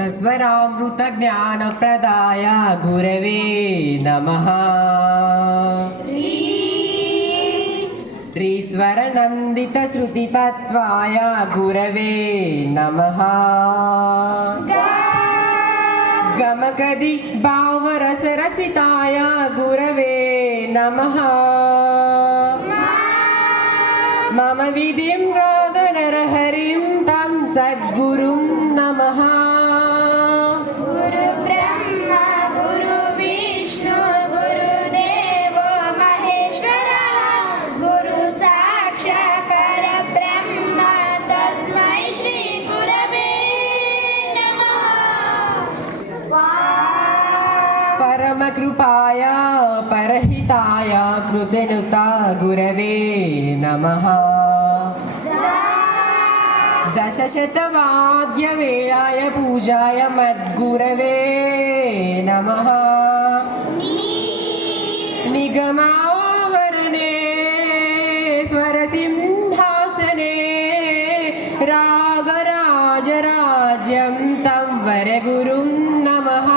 सप्तस्वरामृतज्ञानप्रदाय गुरवे नमः। श्रीस्वरनन्दितश्रुतितत्त्वाय गुरवे नमः। गमकदि भावरसरसिताय गुरवे नमः। मम विधिं रोदनरहरिं तं सद्गुरुं नमः। गुरु ब्रह्मा गुरु विष्णु गुरुदेवो महेश्वरः गुरु साक्षात् परब्रह्म तस्मै श्री गुरवे नमः। परमकृपाय परहिताय कृतनुता गुरवे नमः। दशशतवाद्यवेळाय पूजाय मद्गुरवे नमः। निगमावरणे स्वरसिंहासने रागराजराज्यं तं वरगुरुं नमः।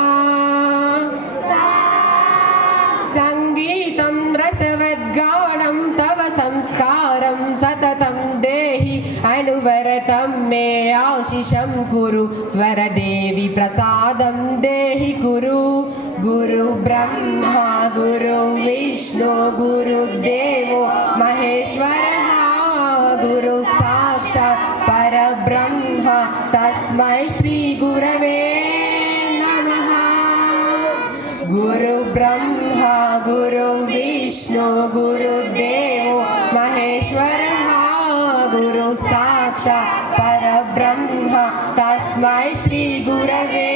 संगीतं रसवद्गानं तव संस्कारं सततं देहि अनुवरतं मे आशिषं कुरु स्वरदेवी प्रसादं देहि कुरु। गुरु ब्रह्मा गुरु विष्णु गुरुदेवो महेश्वरः गुरु साक्षात् परब्रह्म तस्मै श्री गुरवे नमः। गुरु ब्रह्मा गुरु विष्णु गुरुदेवो महेश्वरः गुरु साक्षात् परब्रह्म तस्मै श्री गुरवे